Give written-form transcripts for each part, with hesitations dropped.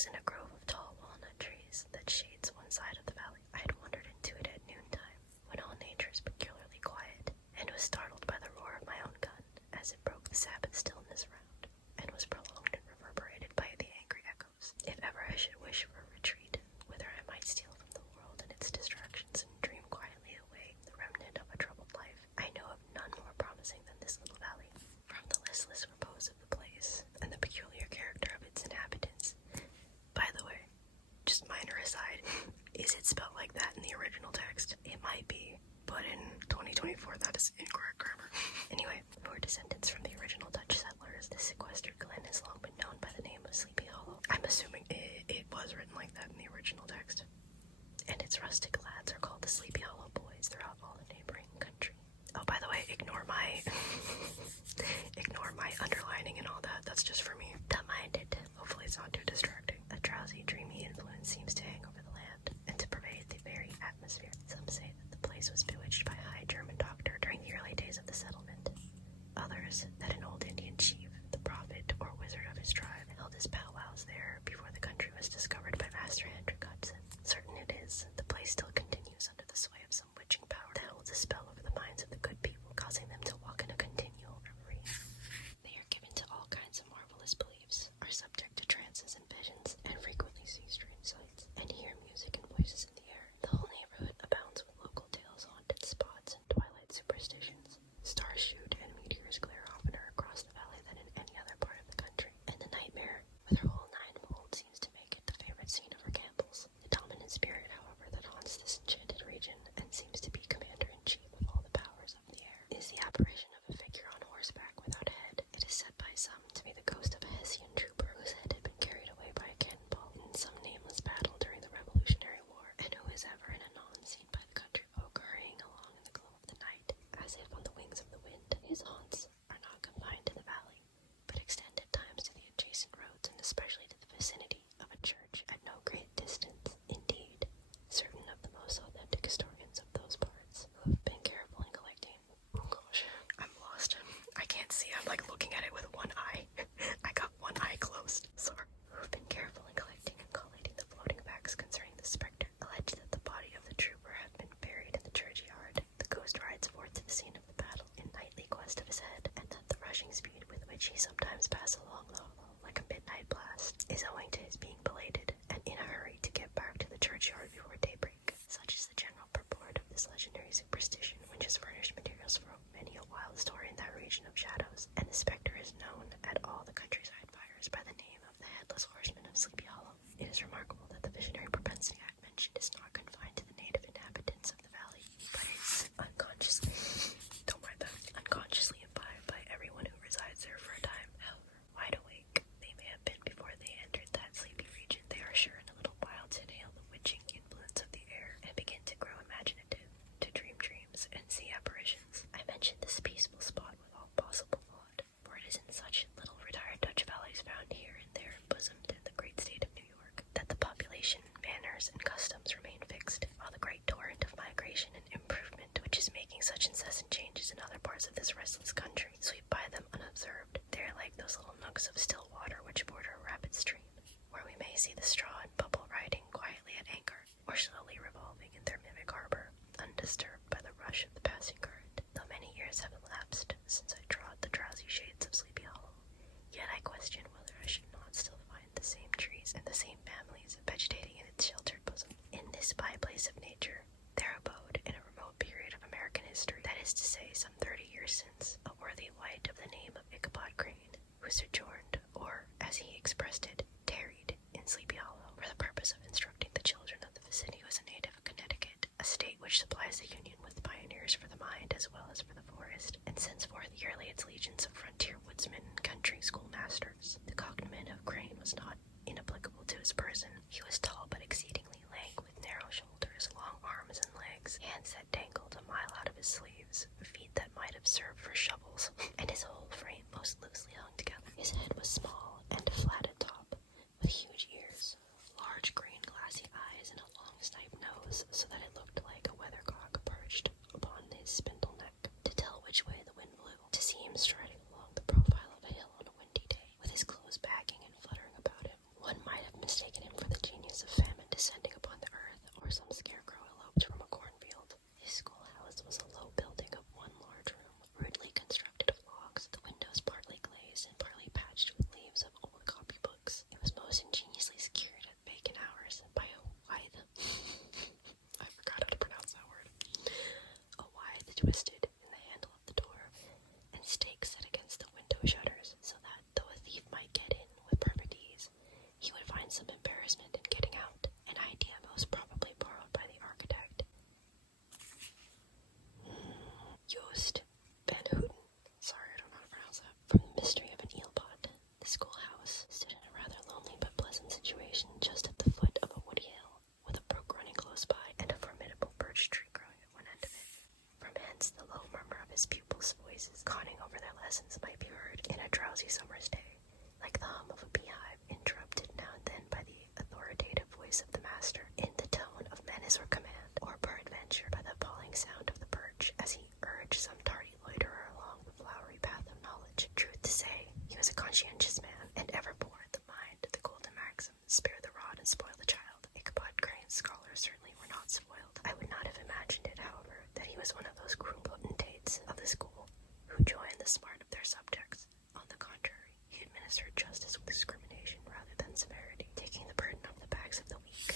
was in a grove of tall walnut trees that shades one side of the valley. I had wandered into it at noontime, when all nature is peculiarly quiet, and was startled by the roar of my own gun, as it broke the Sabbath stillness round, and was prolonged and reverberated by the angry echoes. If ever I should wish for a retreat, whither I might steal from the world and its distractions, and dream quietly away the remnant of a troubled life, I know of none more promising than this little valley. From the listless repose of the place, and the peculiar character of its inhabitants. By the way, just minor aside, is it spelled like that in the original text? It might be, but in 2024 that is incorrect grammar. Anyway, for descendants from the original Dutch settlers, this sequestered glen has long been known by the name of Sleepy Hollow. I'm assuming it was written like that in the original text. And its rustic lads are called the Sleepy Hollow Boys throughout all the neighboring country. Oh, by the way, ignore my underlining and all that. That's just for me. Don't mind it. Hopefully it's not too distracting. A drowsy, dreamy influence seems to hang over the land and to pervade the very atmosphere. Some say that the place was bewitched by a high German doctor during the early days of the settlement. Others, that an old Indian chief, the prophet or wizard of his tribe, held his powwows there before the country was discovered by Master Hendrik Hudson. Certain it is, the place still continues under the sway of some witching power that holds a spell over the minds of the good people, causing them to walk in a continual reverie. They are given to all kinds of marvelous beliefs, are subject to trances and visions, and frequently see strange sights, and hear music and voices in the air. The whole neighborhood abounds with local tales, haunted spots, and twilight superstitions. Stars shoot and meteors glare oftener across the valley than in any other part of the country, and the nightmare, with her whole ninefold, seems to make it the favorite scene of her gambols. The dominant spirit, however, that haunts this enchanted region, and seems to be commander-in-chief of all the powers of the air, is the apparition of a figure on horseback without a head. It is said by some to be the ghost of a Hessian trooper whose head had been carried away by a cannonball in some nameless battle during the Revolutionary War, and who is ever and anon seen by the country folk hurrying along in the glow of the night, as if on the wings of the wind. His haunts are not confined to the valley, but extend at times to the adjacent roads, and especially to the vicinity of a church at no great distance. Indeed, certain of the most authentic historians of those parts, who have been careful in collecting— oh gosh, I'm lost. I can't see. I'm like looking at it with one eye. I got one eye closed. Sorry. Who have been careful in collecting and collating the floating facts concerning the spectre, allege that the body of the trooper had been buried in the churchyard. The ghost rides forth to the scene of the battle in nightly quest of his head, and that the rushing speed with which he sometimes passes along the hollow like a midnight blast is owing to his being belated and in a hurry to get back to the churchyard before daybreak. Such is the general purport of this legendary superstition, which has furnished materials for many a wild story in that region of shadows, and the spectre is known at all the countryside fires by the name of the Headless Horseman of Sleepy Hollow. It is remarkable that the visionary propensity I have mentioned is not confined to the native inhabitants of the valley, but is unconsciously, don't mind that, unconsciously imbibed by everyone who resides there for a time. However wide awake they may have been before they entered that sleepy region, they are sure in a little while to inhale the witching influence of the air, and begin to grow imaginative, to dream dreams, and see apparitions. I mentioned this peaceful spot with all possible thought, for it is in such little retired Dutch valleys found here and there embosomed in the great state of New York, that the population, manners, and customs remain fixed, while the great torrent of migration and improvement which is making such incessant changes in other parts of this restless country sweep by them unobserved. They are like those little nooks of still water which border a rapid stream, where we may see the straw and bubble riding quietly at anchor, or slowly revolving in their mimic harbor, undisturbed by the rush of the passing current. Though many years have elapsed since I trod the drowsy shades of Sleepy Hollow, yet I question whether I should not still find the same trees and the same families vegetating in its sheltered bosom. In this by-place of nature, there abode, in a remote period of American history, that is to say some 30 years since, a worthy wight of the name of Ichabod Crane, who sojourned, or, as he expressed it, tarried in Sleepy Hollow, for the purpose of instructing the children of the vicinity. Who was a native of Connecticut, a state which supplies the Union with pioneers for the mind as well as for the forest, and sends forth yearly its legions of frontier woodsmen and country schoolmasters. The cognomen of Crane was not inapplicable to his person. He was tall but exceedingly lank, with narrow shoulders, long arms and legs, hands that dangled a mile out of his sleeves, feet that might have served for shovels, and his whole frame most loosely hung together. His head was small and flat at top, with huge ears, large green glassy eyes, and a long snipe nose, so that it looked like a weathercock perched upon his spindle neck, to tell which way the wind blew. To see him striding along the profile of a hill on a windy day, with his mistaken him for the genius of famine descending upon the earth, or some scarecrow eloped from a cornfield. His schoolhouse was a low building of one large room, rudely constructed of logs, the windows partly glazed and partly patched with leaves of old copybooks. It was most ingeniously secured at vacant hours by a withe. I forgot how to pronounce that word. A withe twisted in the handle of the door, and stakes set against the window shutters, so that, though a thief might get in with perfect ease, he would find some embarrassment in getting out, an idea most probably borrowed by the architect. Joost van Houten. Sorry, I don't know how to pronounce that. From the mystery of an eel pond, the schoolhouse stood in a rather lonely but pleasant situation just at the foot of a woody hill, with a brook running close by, and a formidable birch tree growing at one end of it. From hence the low murmur of his pupils' voices, conning over their lessons, might be heard in a drowsy summer's day, like the hum of a beehive, interrupted now and then by the authoritative voice of the master, in the tone of menace or command, or peradventure by the falling sound of the birch, as he urged some tardy loiterer along the flowery path of knowledge. Truth to say, he was a conscientious man, and ever bore at the mind the golden maxim, spare the rod and spoil the child. Ichabod Crane's scholars certainly were not spoiled. I would not have imagined it, however, that he was one of those cruel potentates of the school who joy in the smart of their subjects. On the contrary, he administered justice with discrimination rather than severity, taking the burden off the backs of the weak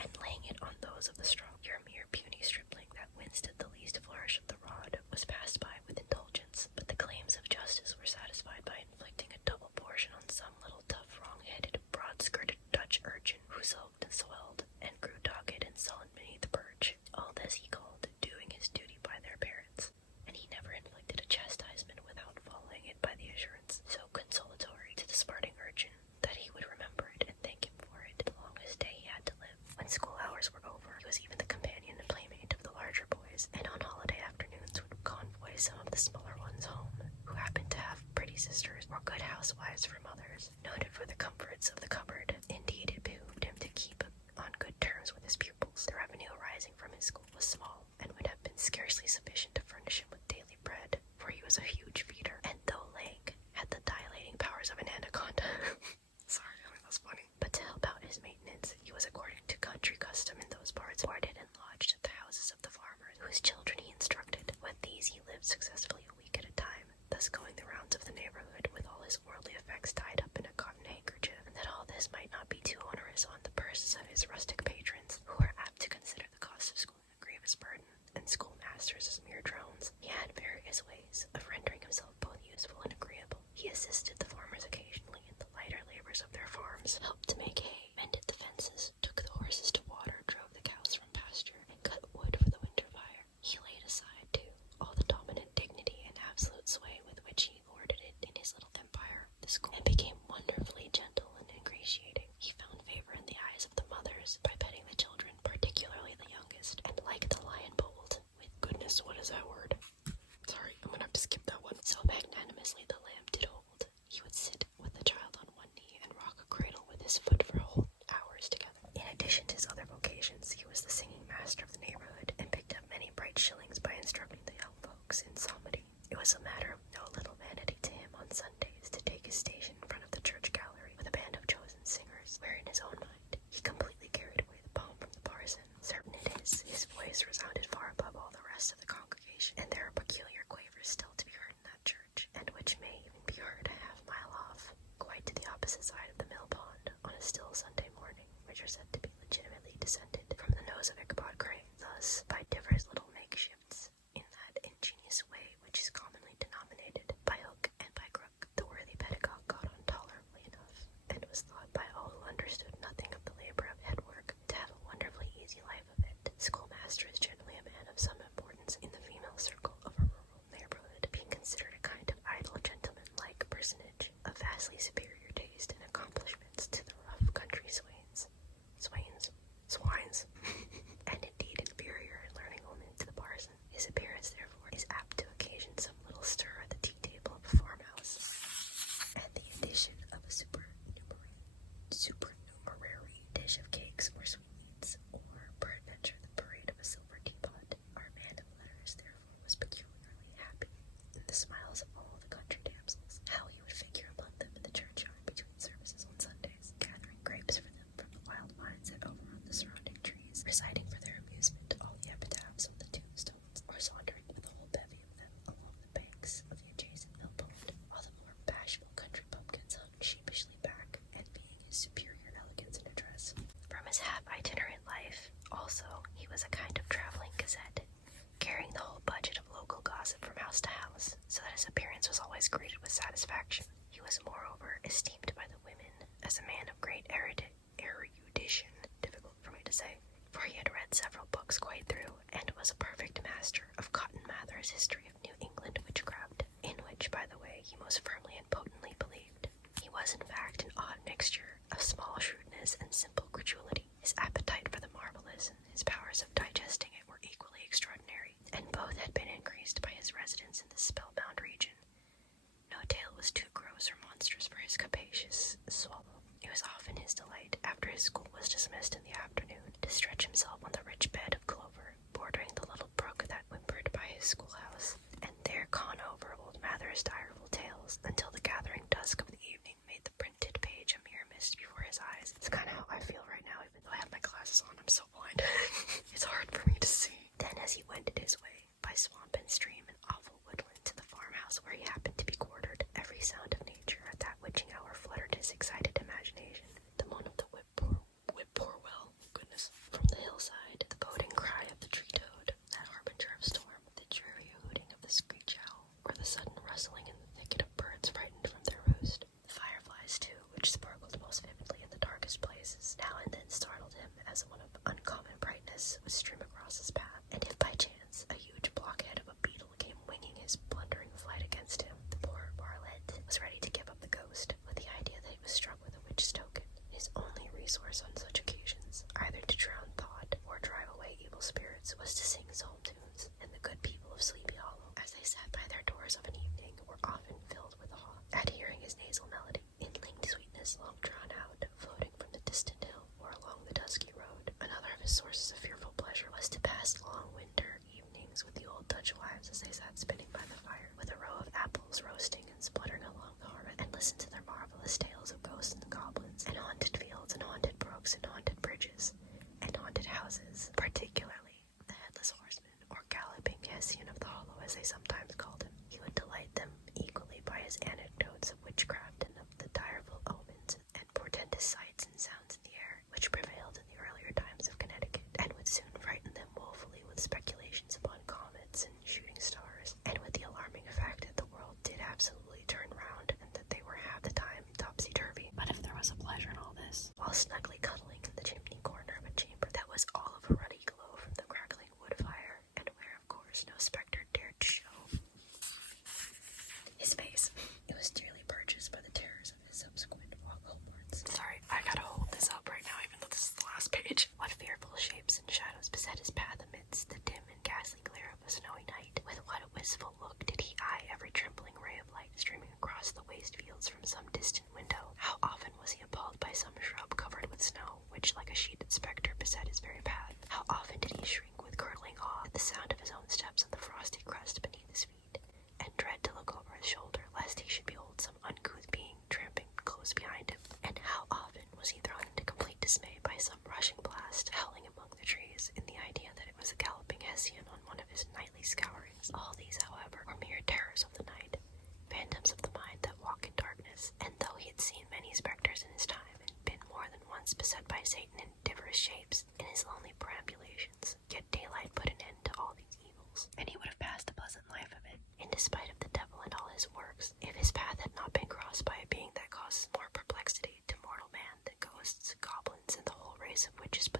and laying it on those of the strong. Your mere puny stripling that winced at the least flourish of the rod was passed by with indulgence, but the claims of justice were satisfied by inflicting a double portion on some little tough, wrong-headed, broad-skirted Dutch urchin who sulked and swelled and grew dogged and sullen beneath the birch. All this he called doing his duty by their parents, and he never inflicted a chastisement without following it by the assurance, so consolatory to the smarting urchin, that he would remember it and thank him for it the longest day he had to live. When school hours were over, he was even the companion and playmate of the larger boys, and on holiday afternoons would convoy some of the smaller ones home, who happened to have pretty sisters or good housewives for mothers, noted for the comforts of the cupboard. Indeed, it behooved him to keep on good terms with his pupils. The revenue arising from his school was small, and would have been scarcely sufficient to furnish him with daily bread, for he was a huge feeder, and though lank, had the dilating powers of an anaconda. Sorry, I mean, that's funny. But to help out his maintenance, he was, according to country custom in those parts, boarded and lodged at the houses of the farmers, whose children he instructed. With these he lived successfully a week at a time, thus going the rounds of the neighborhood with all his worldly effects tied up in a cotton handkerchief, and that all this might not be too onerous on the purses of his rustic patrons, who were apt to consider the cost of schooling a grievous burden, and schoolmasters as mere drones. He had various ways of rendering himself both useful and agreeable. He assisted the farmers occasionally in the lighter labors of their farms, helped to make hay, mended the fences, took the horses to water, drove the cows from pasture, and cut wood for the winter fire. He laid aside, too, all the dominant dignity and absolute sway with which he lorded it in his little empire, the school, and became wonderfully gentle and ingratiating. He found favor in the eyes of the mothers by petting the children, particularly the youngest, and like the lion bold, with goodness, what is that word? Sorry, I'm gonna have to skip that one. So magnanimously the lamb did hold. He would sit with the child on one knee and rock a cradle with his foot for whole hours together. In addition to his other vocations, he was the singing master of the neighborhood, and picked up many bright shillings by instructing the young folks in psalmody. It was a matter of no little vanity to him on Sundays to take his station in front of the church gallery with a band of chosen singers, where in his own mind he completely carried away the poem from the parson. Certain it is, his voice resounded far above all the rest of the congregation, and there are peculiar quavers still to be heard in that church, and which may even be heard a half-mile off, quite to the opposite side of the mill pond, on a still Sunday morning, which are said to be legitimately descended from the nose of Ichabod Crane. Thus, by divers little makeshifts, in that ingenious way which is commonly denominated by hook and by crook, the worthy pedagogue got on tolerably enough, and was thought by all who understood nothing of the labor of head work to have a wonderfully easy life of it. The schoolmaster is generally a man of some importance in the female circle of a rural neighborhood, being considered a kind of idle gentleman-like personage, of vastly superior taste and accomplishments to the rough country swines, and indeed inferior in learning only to the parson. His appearance, therefore, is apt to occasion some little stir at the tea-table of a farmhouse, and the addition of a supernumerary dish of cakes or sweetmeats, or peradventure the parade of a silver teapot. Our man of letters, therefore, was peculiarly happy in the smiles of all the country damsels. How he would figure among them in the churchyard between services on Sundays, gathering grapes gossip from house to house, so that his appearance was always greeted with satisfaction. He was moreover esteemed by the women as a man of great erudition, difficult for me to say, for he had read several books quite through, and was a perfect master of Cotton Mather's History of New England Witchcraft, in which, by the way, he most firmly and potently believed. He was, in fact, an odd mixture of small shrewdness and simple credulity. His appetite for the marvelous and his powers of digesting it were equally extraordinary, and both had been increased by his residence in this spellbound region. No tale was too gross or monstrous for his capacious swallow. It was often his delight, after his school was dismissed in the afternoon, to stretch himself on the rich bed of clover, bordering the little brook that whimpered by his schoolhouse, and there con over old Mather's direful tales until the gathering dusk of the evening made the printed page a mere mist before his eyes. It's kind of how I feel right now, even though I have my glasses on. I'm so blind. It's hard for me to see. Then, as he wended his way, by swamp and stream and awful woodland, to the farmhouse where he happened to be quartered, every sound of nature at that witching hour fluttered his excited imagination. The moan of the whippoorwill, goodness, from the hillside, the boding cry of the tree-toad, that harbinger of storm, the dreary hooting of the screech owl, or the sudden rustling in the thicket of birds frightened from their roost. The fireflies, too, which sparkled most vividly in the darkest places, now and then startled him as one of uncommon brightness would stream across his path, and if by chance a huge blockhead of a beetle came winging his blundering flight against him, the poor varlet was ready to give up the ghost, with the idea that he was struck with a witch's token. His only resource on such occasions, either to drown thought or drive away evil spirits, was to sing psalm tunes, and the good people of Sleepy Hollow, as they sat by their doors of an evening, were often filled with awe at hearing his nasal melody, in linked sweetness long drawn out, floating from the distant hill or along the dusky road. Another of his sources of fearful pleasure was to pass long winter evenings with the old Dutch wives as they sat spinning by the fire, with a row of apples roasting and spluttering along the hearth, and listen to their marvelous tales of ghosts and goblins, and haunted fields, and haunted brooks, and haunted bridges, and haunted houses, particularly the headless horseman, or galloping Hessian of the Hollow, as they sometimes called him. He would delight them equally by his anecdotes of witchcraft and of the direful omens and portentous sights and sounds in the air, which prevailed in the earlier times of Connecticut, and would soon frighten them woefully with speculations upon comets and shooting stars, and with the alarming fact that the world did absolutely turn round, and that they were half the time topsy-turvy. But if there was a pleasure in all this, while snugly cuddling in the chimney corner of a chamber that was all of a ruddy glow from the crackling wood fire, and where, of course, no spectre dared to show his face, it was dearly purchased by the terrors of his subsequent walk homewards. Sorry, I gotta hold this up right now, even though this is the last page. What fearful shapes and shadows beset his path amidst the dim and ghastly glare of a snowy night. With what a wistful look did he eye every trembling ray of light streaming across the waste fields from some distant window. How often was he appalled by some shrub covered with snow, which, like a sheeted spectre, beset his very path. How often did he shrink with curdling awe at the sound of his own steps on the frosty crust beneath his feet, and dread to look over his shoulder, lest he should behold some uncouth being tramping close behind him. And how often was he thrown into complete dismay by some rushing blast howling among the trees, in the idea that it was a galloping Hessian on one of his nightly scourings. All these, however, were mere terrors of the night, phantoms of the mind that walk in darkness, and though he had seen many spectres in his time, and been more than once beset by Satan in diverse shapes in his lonely perambulations, yet daylight put an end to all these evils, and he would have passed a pleasant life of it, in despite of the devil and all his works, if his path had not been crossed by a being that causes more perplexity to mortal man than ghosts, goblins, and the whole race of witches put